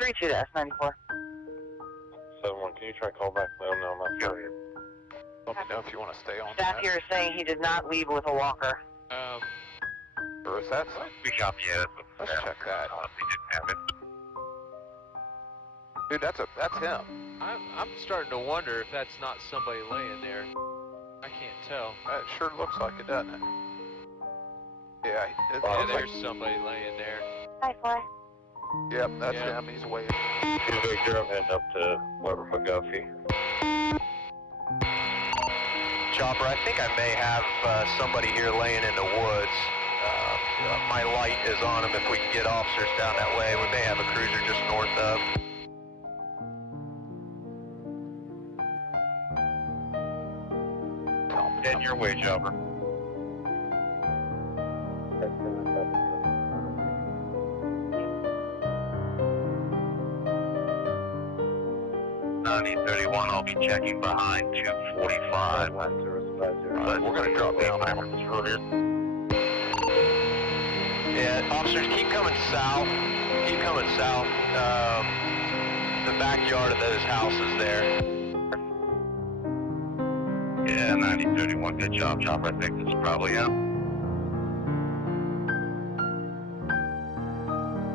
32 to S94. 7-1, can you try call back? Let them know I'm not Go here. Let me know if you want to stay on. Staff here is saying he did not leave with a walker. Or is that? We copy it. Let's check that. They didn't have it. Dude, that's him. I'm starting to wonder if that's not somebody laying there. I can't tell. It sure looks like it, doesn't it? Yeah, Yeah, there's somebody laying there. Hi, Fly. Yep, that's Yeah. him. He's waving. 2-0, I'm heading up to Weber McGuffey. Chopper, I think I may have somebody here laying in the woods. My light is on them if we can get officers down that way. We may have a cruiser just north of. Head your way, Jobber. I'll be checking behind 245. We're going to drop down on this road here. Yeah, officers, keep coming south. Keep coming south. The backyard of those houses there. Yeah, 9031, good job, Chopper. I think this is probably him.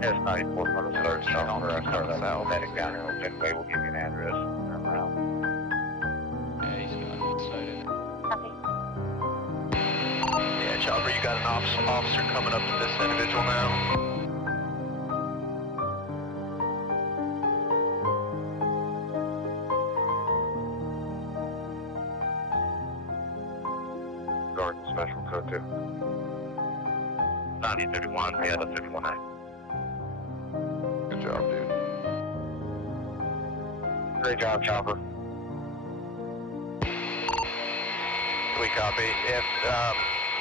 Yes, 94, from the start south. Medic down here on Fenway will give you an address. Turn around. Yeah, he's got it excited. Yeah, Chopper, you got an officer coming up to this individual now. Guard Special Code 2. 9031, yeah, that's 619. Good job, dude. Great job, Chopper. We copy. If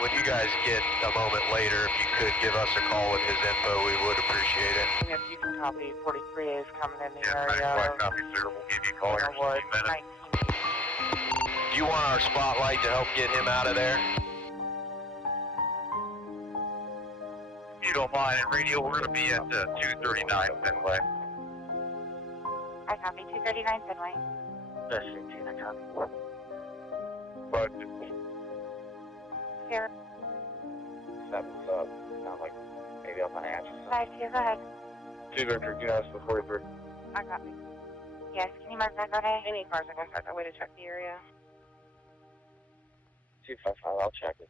when you guys get a moment later, if you could give us a call with his info, we would appreciate it. If you can copy, 43 is coming in the Yeah, area. right, copy, sir. We'll give you a call here in Wood, a few minutes. Do you want our spotlight to help get him out of there? If you don't mind, at radio, we're going to be at 239 Fenway. I copy, 239 Fenway. That's 16, I copy. But Here, 7's up. Sound like maybe up on Ashes. 5-2, go ahead. 2 Victor, gas for 43. I copy. Yes, can you mark that go ahead? Any cars are going to start that way to check the area. 255, I'll check it.